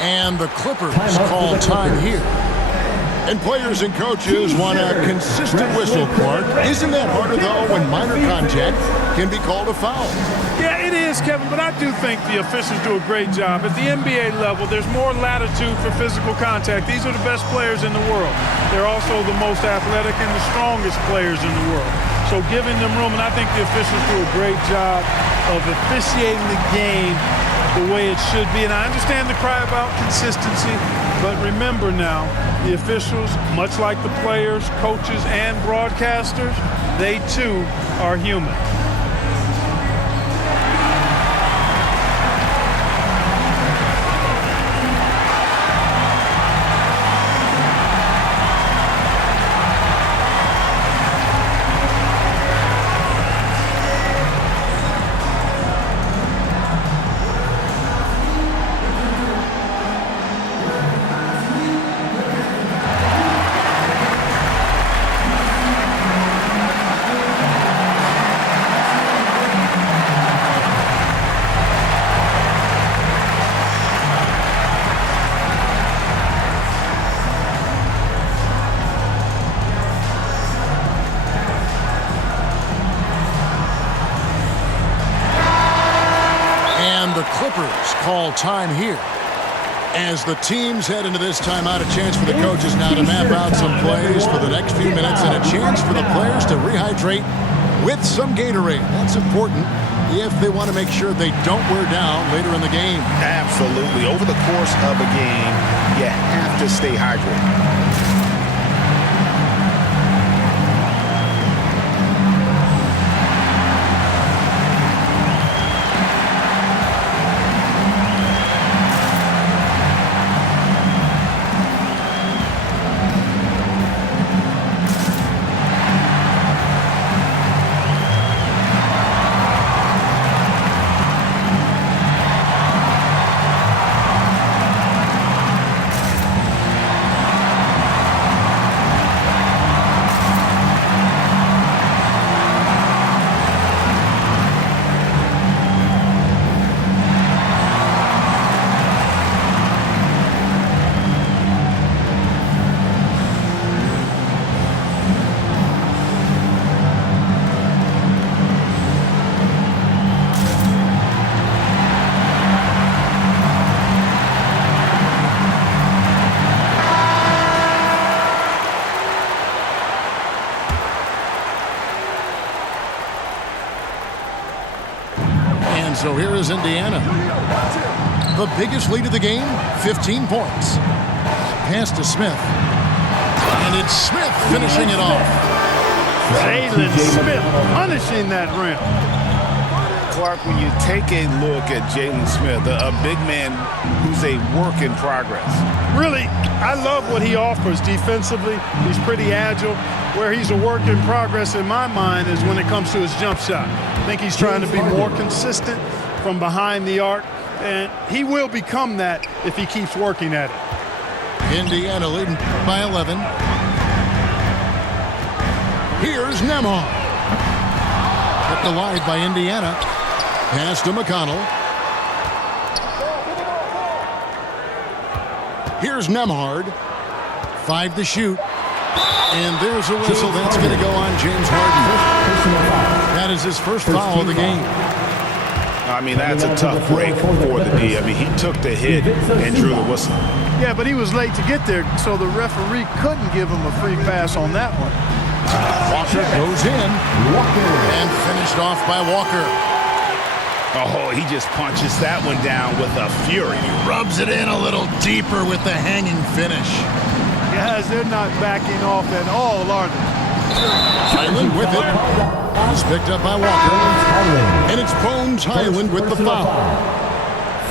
And the Clippers call time here. And players and coaches want a consistent whistle, Clark. Isn't that harder, though, when minor contact can be called a foul? Yeah, it is, Kevin, but I do think the officials do a great job. At the NBA level, there's more latitude for physical contact. These are the best players in the world. They're also the most athletic and the strongest players in the world. So giving them room, and I think the officials do a great job of officiating the game the way it should be. And I understand the cry about consistency, but remember now, the officials, much like the players, coaches, and broadcasters, they too are human. The Clippers call time here. As the teams head into this timeout, a chance for the coaches now to map out some plays for the next few minutes and a chance for the players to rehydrate with some Gatorade. That's important if they want to make sure they don't wear down later in the game. Absolutely. Over the course of a game, you have to stay hydrated. So here is Indiana. The biggest lead of the game, 15 points. Pass to Smith. And it's Smith finishing it off. Jalen Smith punishing that rim. Clark, when you take a look at Jalen Smith, a big man who's a work in progress. Really, I love what he offers defensively. He's pretty agile. Where he's a work in progress in my mind is when it comes to his jump shot. I think he's trying to be more consistent from behind the arc, and he will become that if he keeps working at it. Indiana leading by 11. Here's Nembhard. Kept alive by Indiana. Pass to McConnell. Here's Nembhard. 5 to shoot. And there's a whistle. That's going to go on James Harden. That is his first foul of the game. I mean, that's a tough break for the D. I mean, he took the hit and drew the whistle. Yeah, but he was late to get there, so the referee couldn't give him a free pass on that one. Walker goes in and finished off by Walker. Oh, he just punches that one down with a fury. He rubs it in a little deeper with the hanging finish. Guys, they're not backing off at all, are they? Highland with it. He's picked up by Walker. And it's Bones Highland with the foul.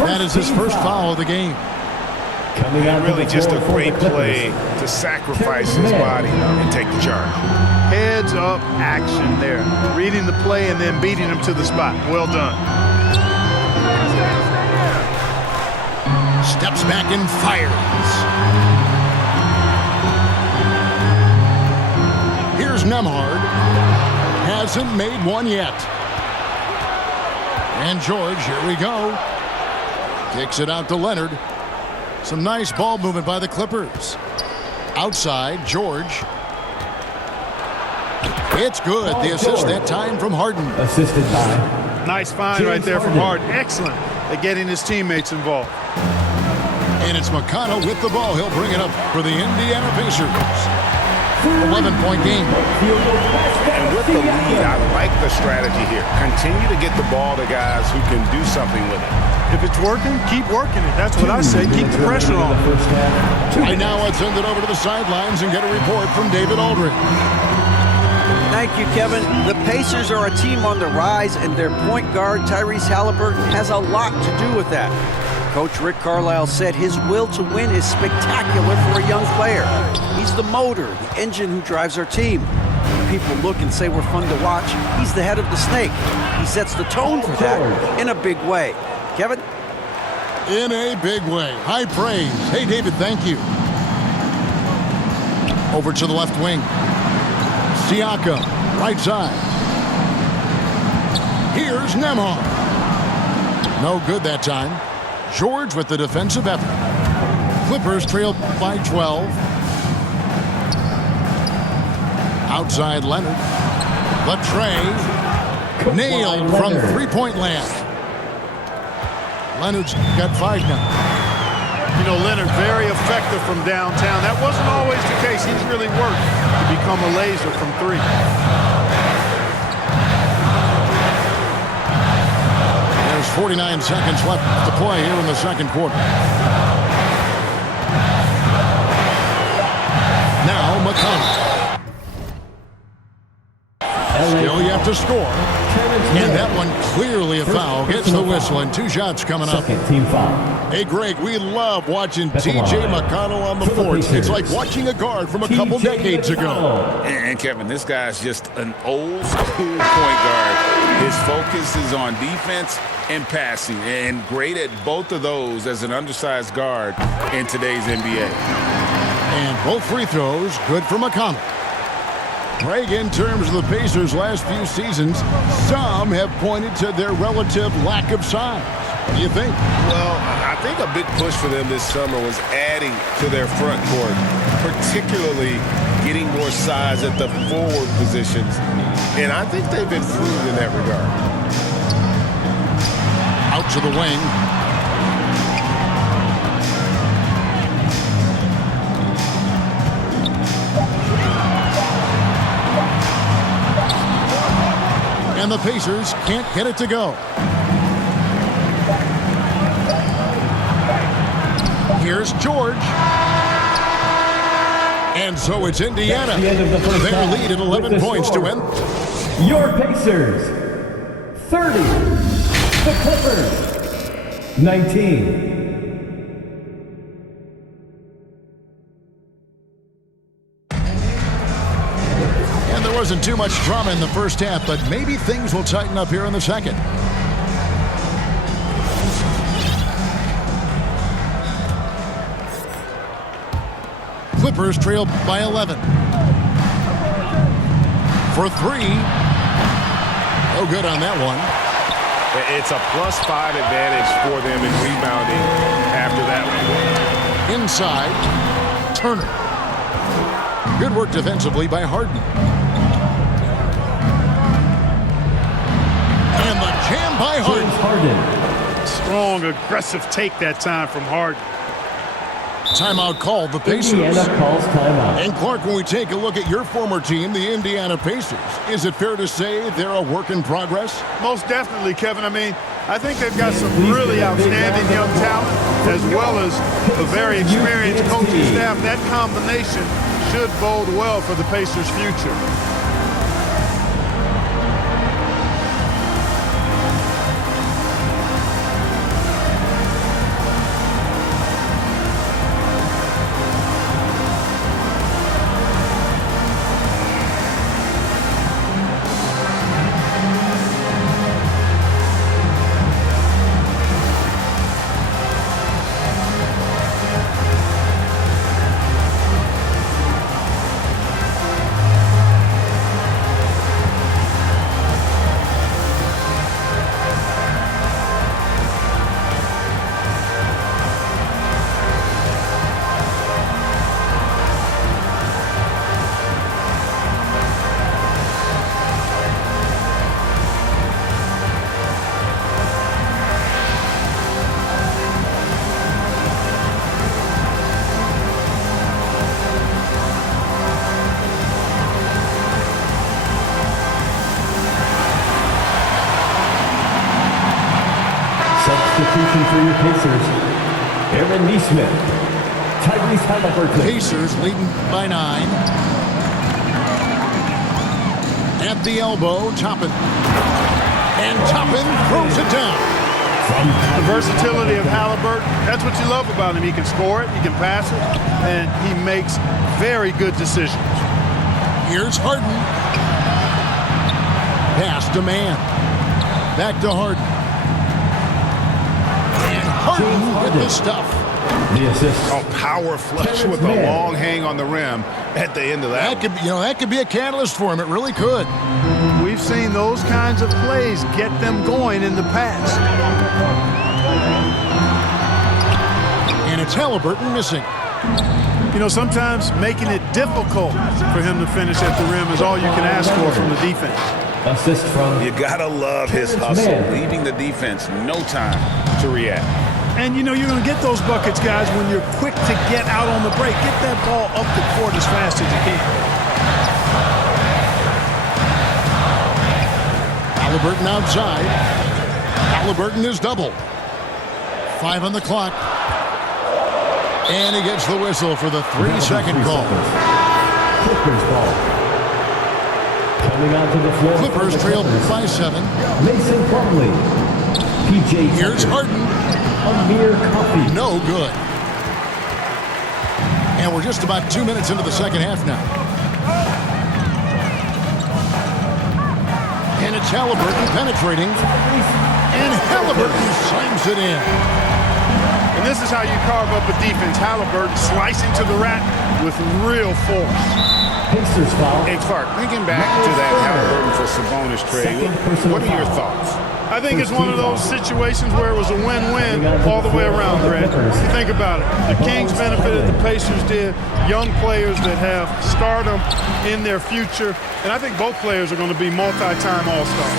That is his first foul of the game. And really just a great play to sacrifice his body and take the charge. Heads up action there. Reading the play and then beating him to the spot. Well done. Steps back and fires. Here's Nembhard. Hasn't made one yet. And George, here we go. Kicks it out to Leonard. Some nice ball movement by the Clippers. Outside, George. It's good. The assist that time from Harden. Assisted by. Nice find right there from Harden. Excellent at getting his teammates involved. And it's McConnell with the ball. He'll bring it up for the Indiana Pacers. 11-point game. And with the lead, I like the strategy here. Continue to get the ball to guys who can do something with it. If it's working, keep working it. That's what I say. Keep the pressure on. Right now, let's send it over to the sidelines and get a report from David Aldridge. Thank you, Kevin. The Pacers are a team on the rise, and their point guard, Tyrese Halliburton, has a lot to do with that. Coach Rick Carlisle said his will to win is spectacular for a young player. He's the motor, the engine who drives our team. When people look and say we're fun to watch, he's the head of the snake. He sets the tone for that in a big way. Kevin? In a big way. High praise. Hey, David, thank you. Over to the left wing. Siakam, right side. Here's Nembhard. No good that time. George with the defensive effort. Clippers trail by 12. Outside Leonard. Latrey. Nailed from three-point land. Leonard's got 5 now. You know, Leonard very effective from downtown. That wasn't always the case. He's really worked to become a laser from 3. There's 49 seconds left to play here in the second quarter. Now McConnell. Still yet to score. And that one clearly a foul. Gets the whistle and 2 shots coming up. Second team foul. Hey, Greg, we love watching T.J. McConnell on the court. It's like watching a guard from a couple decades ago. And Kevin, this guy's just an old school point guard. His focus is on defense and passing, and great at both of those as an undersized guard in today's NBA. And both free throws good for McConnell. Greg, in terms of the Pacers' last few seasons, some have pointed to their relative lack of size. What do you think? Well, I think a big push for them this summer was adding to their front court, particularly getting more size at the forward positions. And I think they've improved in that regard. Out to the wing. And the Pacers can't get it to go. Here's George. And so it's Indiana. The end of the first Their half lead at 11 points to end. Your Pacers, 30. The Clippers, 19. There wasn't too much drama in the first half, but maybe things will tighten up here in the second. Clippers trail by 11. For 3. No good on that one. It's a +5 advantage for them in rebounding after that one. Inside, Turner. Good work defensively by Harden. And the jam by James Harden. Harden. Strong, aggressive take that time from Harden. Timeout called the Pacers. Indiana calls timeout. And Clark, when we take a look at your former team, the Indiana Pacers, is it fair to say they're a work in progress? Most definitely, Kevin. I mean, I think they've got some really outstanding young talent as well as a very experienced coaching staff. That combination should bode well for the Pacers' future. Aaron Neesmith. Tyrese Halliburton. Pacers leading by 9. At the elbow, Toppin. And Toppin throws it down. The versatility of Halliburton, that's what you love about him. He can score it, he can pass it, and he makes very good decisions. Here's Harden. Pass to man. Back to Harden. And Harden with the stuff. The assist. A power flush Terrence with a Mann. long hang on the rim at the end of that. That could be a catalyst for him. It really could. We've seen those kinds of plays get them going in the past. And it's Halliburton missing. You know, sometimes making it difficult for him to finish at the rim is all you can ask for from the defense. Assist from You gotta love his Terrence hustle, Mann. leaving the defense no time to react. And, you know, you're going to get those buckets, guys, when you're quick to get out on the break. Get that ball up the court as fast as you can. Halliburton outside. Halliburton is double. 5 on the clock. And he gets the whistle for the 3-second call. Clippers ball. Coming onto the floor. Clippers trail by 7. Mason Plumlee. PJ Here's Tucker. Harden. Amir Coffey. No good. And we're just about 2 minutes into the second half now. And it's Halliburton penetrating. And Halliburton slams it in. And this is how you carve up a defense. Halliburton slicing to the rack with real force. Pacers foul. Hey, Clark, thinking back to that Halliburton for Sabonis trade, Second personal what are your foul. thoughts? I think it's one of those situations where it was a win-win all the way around, Greg. You think about it. The Kings benefited, the Pacers did. Young players that have stardom in their future. And I think both players are going to be multi-time All-Stars.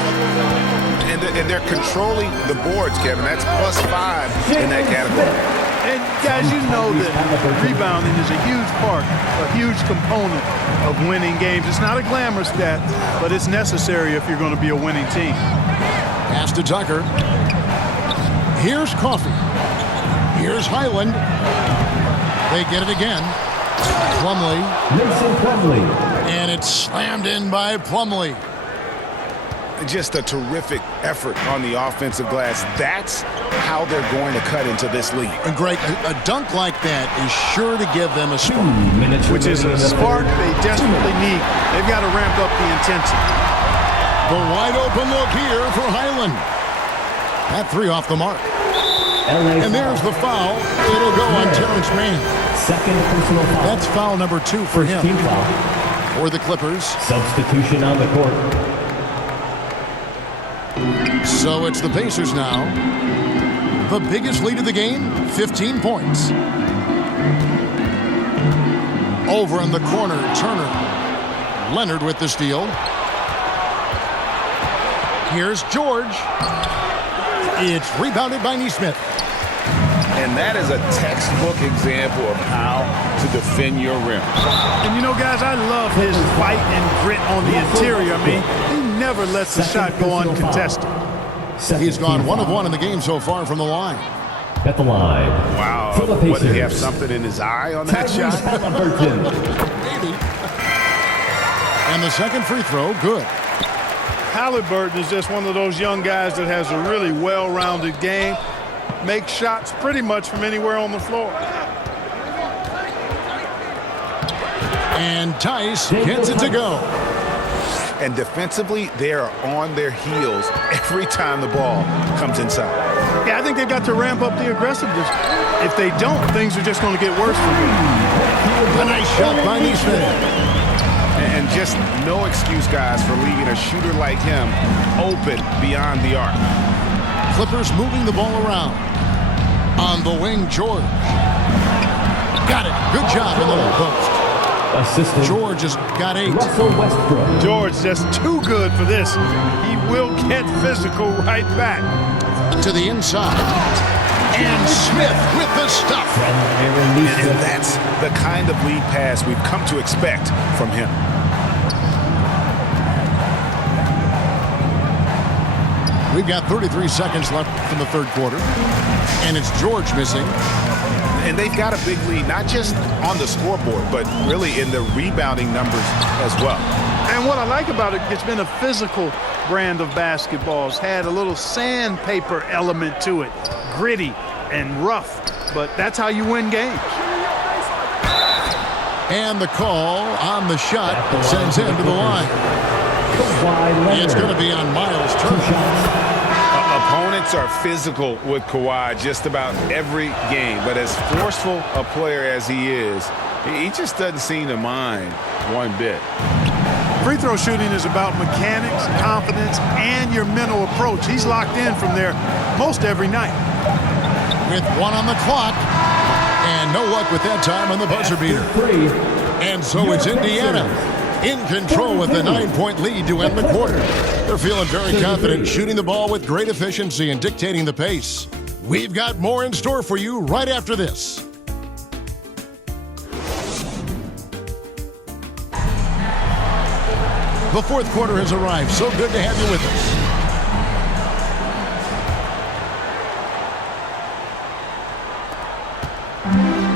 And they're controlling the boards, Kevin. That's +5 in that category. And guys, you know that rebounding is a huge part, a huge component of winning games. It's not a glamorous stat, but it's necessary if you're going to be a winning team. Pass to Tucker. Here's Coffey. Here's Highland. They get it again. Plumlee. Mason Plumlee. And it's slammed in by Plumlee. Just a terrific effort on the offensive glass. That's how they're going to cut into this league. And Greg, a dunk like that is sure to give them a 2 spark. minutes Which is remaining a in the spark third. they desperately need. They've got to ramp up the intensity. The wide open look here for Highland. That 3 off the mark. LA And there's the foul. It'll go on Terrence Mann. Second personal foul. That's foul number 2 for First him. team foul. For the Clippers. Substitution on the court. So it's the Pacers now. The biggest lead of the game, 15 points. Over in the corner, Turner. Leonard with the steal. Here's George. It's rebounded by Neesmith. And that is a textbook example of how to defend your rim. And you know, guys, I love his fight and grit on the interior. I mean, he never lets the shot go uncontested. He's gone 1 of 1 in the game so far from the line. At the line. Wow. For the What, did he have Pacers. something in his eye on that Tyrese shot? Halliburton. Maybe. And the second free throw, good. Halliburton is just one of those young guys that has a really well-rounded game. Makes shots pretty much from anywhere on the floor. And Tice gets it to go. And defensively, they are on their heels every time the ball comes inside. Yeah, I think they've got to ramp up the aggressiveness. If they don't, things are just going to get worse for them. A nice shot by Neesmith. And just no excuse, guys, for leaving a shooter like him open beyond the arc. Clippers moving the ball around. On the wing, George. Got it. Good job in the low post. Assistant. George has got 8. Russell Westbrook. George just too good for this. He will get physical right back. To the inside. And Smith with the stuff. Aaron And Neesmith. that's the kind of lead pass we've come to expect from him. We've got 33 seconds left in the third quarter. And it's George missing. And they've got a big lead, not just on the scoreboard, but really in the rebounding numbers as well. And what I like about it, it's been a physical brand of basketball. It's had a little sandpaper element to it, gritty and rough, but that's how you win games. And the call on the shot sends him to the line. It's going to be on Miles Turner. Opponents are physical with Kawhi just about every game, but as forceful a player as he is, he just doesn't seem to mind one bit. Free throw shooting is about mechanics, confidence, and your mental approach. He's locked in from there most every night. With 1 on the clock, and no luck with that time on the buzzer beater. And so it's Indiana in control with a 9-point lead to end the quarter. They're feeling very confident, shooting the ball with great efficiency and dictating the pace. We've got more in store for you right after this. The fourth quarter has arrived. So good to have you with us.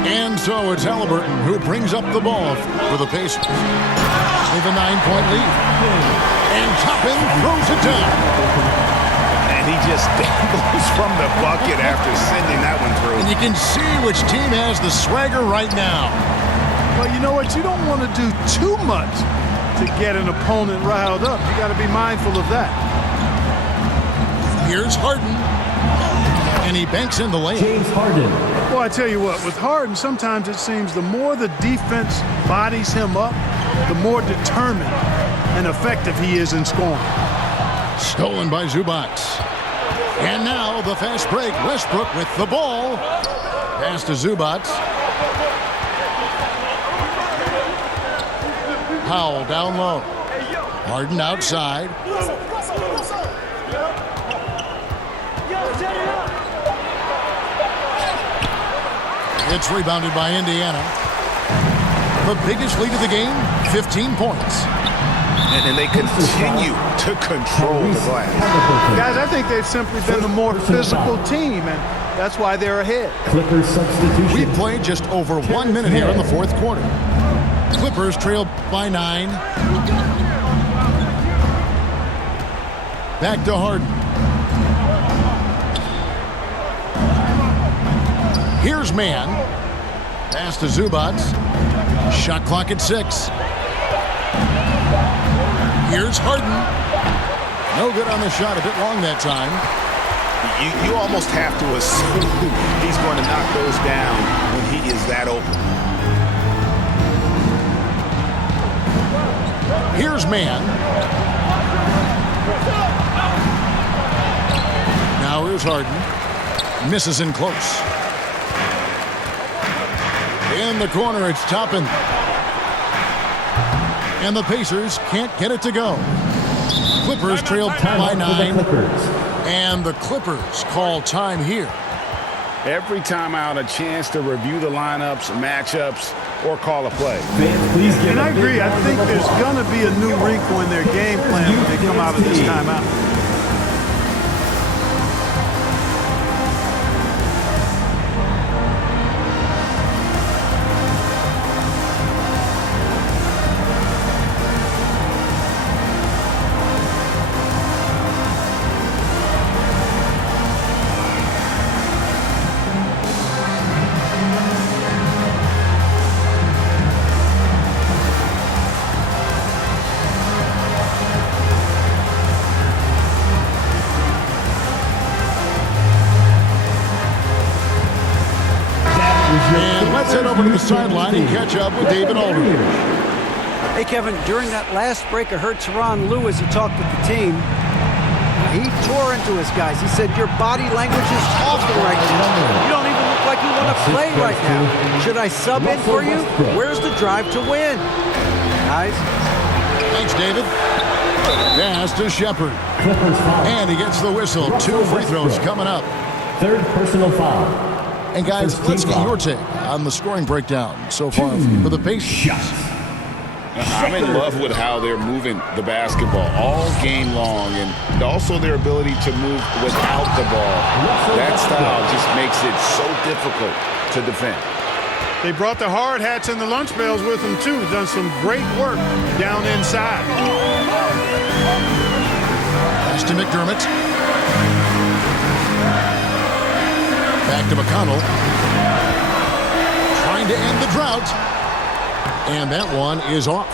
And so it's Halliburton who brings up the ball for the Pacers with a 9-point lead. And Toppin throws it down. And he just dangles from the bucket after sending that one through. And you can see which team has the swagger right now. Well, you know what? You don't want to do too much to get an opponent riled up. You got to be mindful of that. Here's Harden. And he banks in the lane. James Harden. Well, I tell you what, with Harden, sometimes it seems the more the defense bodies him up, the more determined and effective he is in scoring. Stolen by Zubac. And now the fast break. Westbrook with the ball. Pass to Zubac. Powell down low. Harden outside. It's rebounded by Indiana. The biggest lead of the game, 15 points. And they continue to control the glass. Guys, I think they've simply been the more physical team, and that's why they're ahead. Clippers substitution. We've played just over 1 minute here in the fourth quarter. Clippers trail by 9. Back to Harden. Here's Mann. Pass to Zubac. Shot clock at 6. Here's Harden. No good on the shot. A bit long that time. You almost have to assume he's going to knock those down when he is that open. Here's Mann. Now here's Harden. Misses in close. In the corner, it's Toppin. And the Pacers can't get it to go. Clippers trail by 9. And the Clippers call time here. Every time out, a chance to review the lineups, matchups, or call a play. Fans, please give And I agree. I think there's going to be a new wrinkle in their game plan when they come out of this timeout. And let's head over to the sideline and catch up with David Aldridge. Hey, Kevin, during that last break, I heard Tyronn Lue as he talked with the team. He tore into his guys. He said, your body language is awful right now. You don't even look like you want to play right now. Should I sub in for you? Where's the drive to win? Guys? Thanks, David. Pass to Shepard. And he gets the whistle. 2 free throws coming up. Third personal foul. And guys, let's get your take on the scoring breakdown so far for the Pacers. I'm in love with how they're moving the basketball all game long, and also their ability to move without the ball. That style just makes it so difficult to defend. They brought the hard hats and the lunch bells with them, too. Done some great work down inside. Pass to McDermott. Back to McConnell. Trying to end the drought. And that one is off.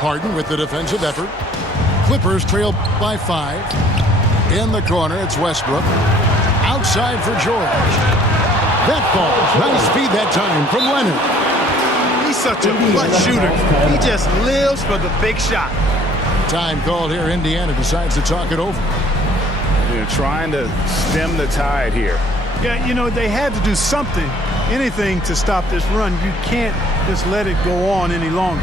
Harden with the defensive effort. Clippers trail by 5. In the corner, it's Westbrook. Outside for George. That ball. Nice speed that time from Leonard. He's such a clutch shooter. He just lives for the big shot. Time called here. Indiana decides to talk it over. They're trying to stem the tide here. Yeah, you know, they had to do something, anything to stop this run. You can't just let it go on any longer.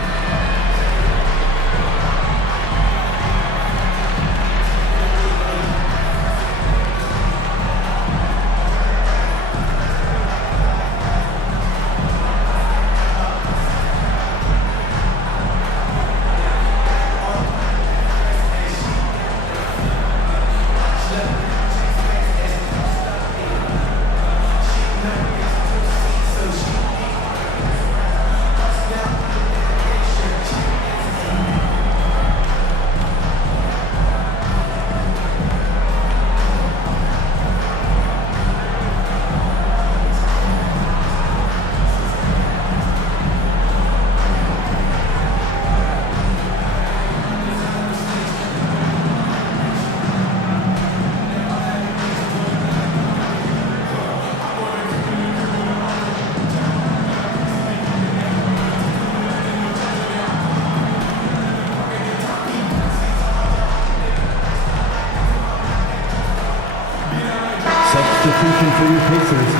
Substitution for your Pacers.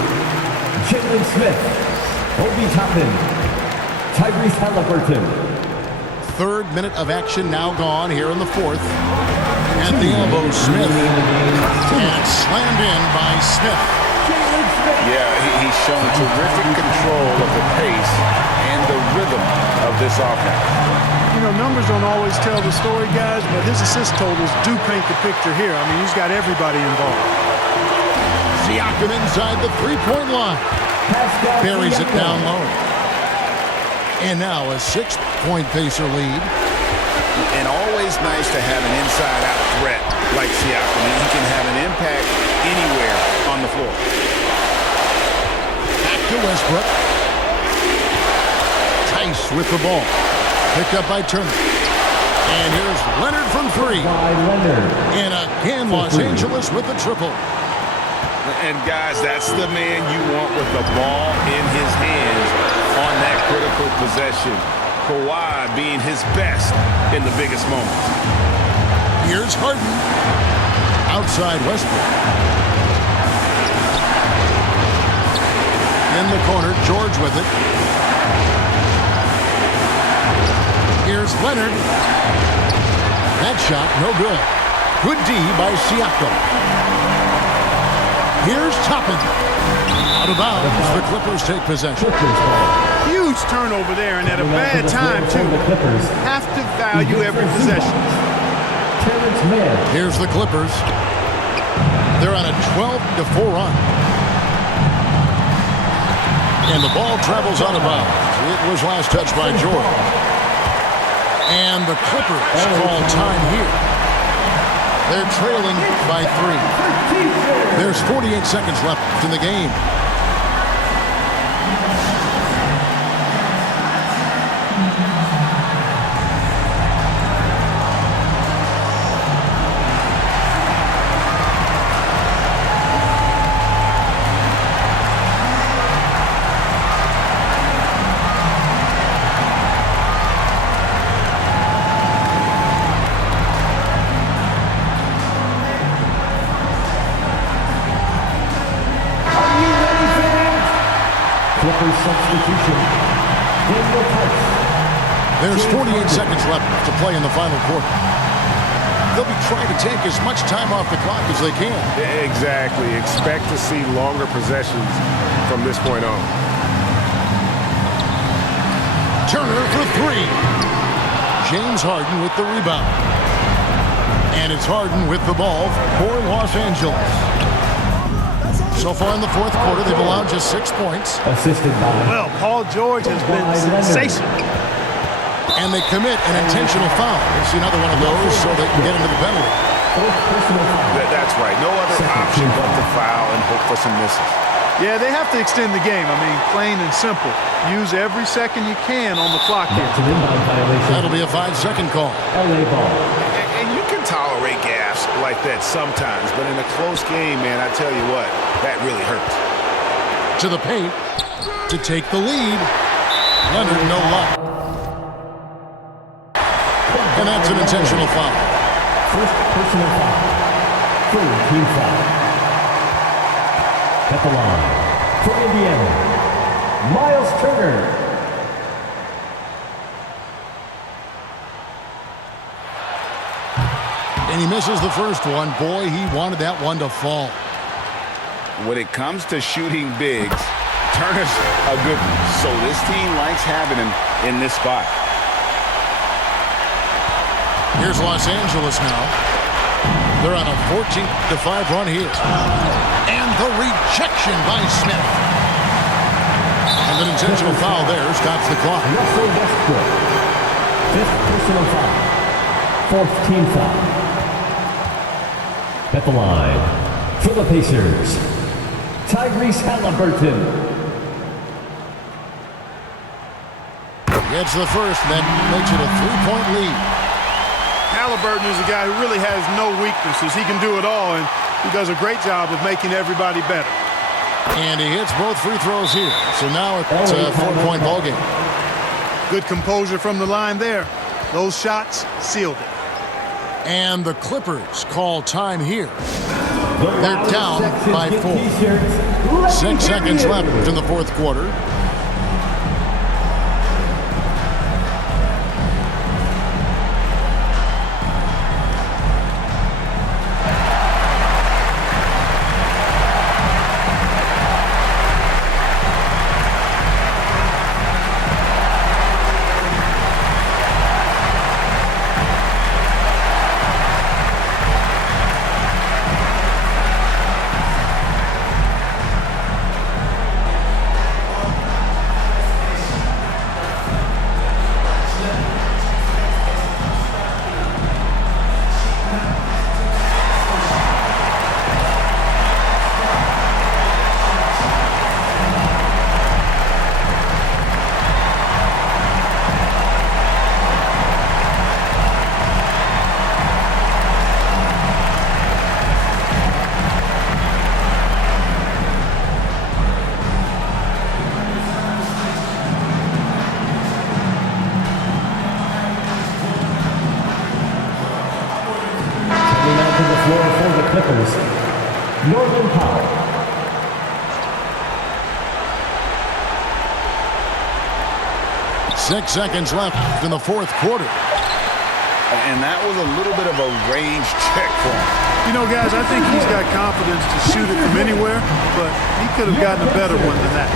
Jalen Smith, Obi Toppin, Tyrese Halliburton. Third minute of action now gone here in the fourth. At the elbow, Smith. And slammed in by Smith. Yeah, he's shown terrific control of the pace and the rhythm of this offense. You know, numbers don't always tell the story, guys, but his assist totals do paint the picture here. I mean, he's got everybody involved. Siakam inside the three-point line. Buries it down low. And now a 6-point Pacer lead. And always nice to have an inside-out threat like Siakam. He can have an impact anywhere on the floor. Back to Westbrook. Tice with the ball. Picked up by Turner. And here's Leonard from 3. And again, Los Angeles with the triple. And, guys, that's the man you want with the ball in his hands on that critical possession. Kawhi being his best in the biggest moments. Here's Harden. Outside Westbrook. In the corner, George with it. Here's Leonard. That shot, no good. Good D by Siakam. Here's Toppin. Out of bounds, the Clippers take possession. Huge turnover there, and at a bad time, too. Have to value every possession. Here's the Clippers. They're on a 12-4 run. And the ball travels out of bounds. It was last touched by George. And the Clippers call time here. They're trailing by 3. There's 48 seconds left in the game. Substitution. There's 48 seconds left to play in the final quarter. They'll be trying to take as much time off the clock as they can. Exactly. Expect to see longer possessions from this point on. Turner for 3. James Harden with the rebound. And it's Harden with the ball for Los Angeles. So far in the fourth quarter, they've allowed just 6 points. Assisted by Well, Paul George has been sensational. And they commit an intentional foul. It's another one of those so they can get into the penalty. fourth personal foul. That's right. No other option but to foul and hope for some misses. Yeah, they have to extend the game. I mean, plain and simple. Use every second you can on the clock here. That's an inbound violation. That'll be a 5-second call. LA ball. And you can tolerate gaffes like that sometimes, but in a close game, man, I tell you what, that really hurts. To the paint to take the lead. Leonard, no luck. And that's an intentional foul. First personal foul. Third team foul. At the line, for Indiana, Miles Turner. And he misses the first one. Boy, he wanted that one to fall. When it comes to shooting bigs, Turner's a good one. So this team likes having him in this spot. Here's Los Angeles now. They're on a 14-5 run here. And the rejection by Smith. And an intentional foul there stops the clock. Russell Westbrook. Fifth personal foul. Fourth team foul. At the line, for the Pacers, Tyrese Halliburton. Gets the first, that makes it a 3-point lead. Halliburton is a guy who really has no weaknesses. He can do it all, and he does a great job of making everybody better. And he hits both free throws here. So now it's a 4-point ball game. Good composure from the line there. Those shots sealed it. And the Clippers call time here. They're down by 4. 6 seconds left in the fourth quarter. Clippers, Norman Powell. Six seconds left in the fourth quarter. And that was a little bit of a range check for him. You know, guys, I think he's got confidence to shoot it from anywhere, but he could have gotten a better one than that.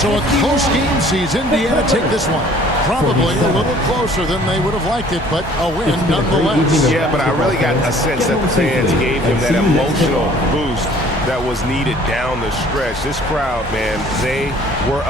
So a close game sees Indiana take this one. Probably a little closer than they would have liked it, but a win nonetheless. Yeah, but I really got a sense that the fans gave him that emotional boost that was needed down the stretch. This crowd, man, they were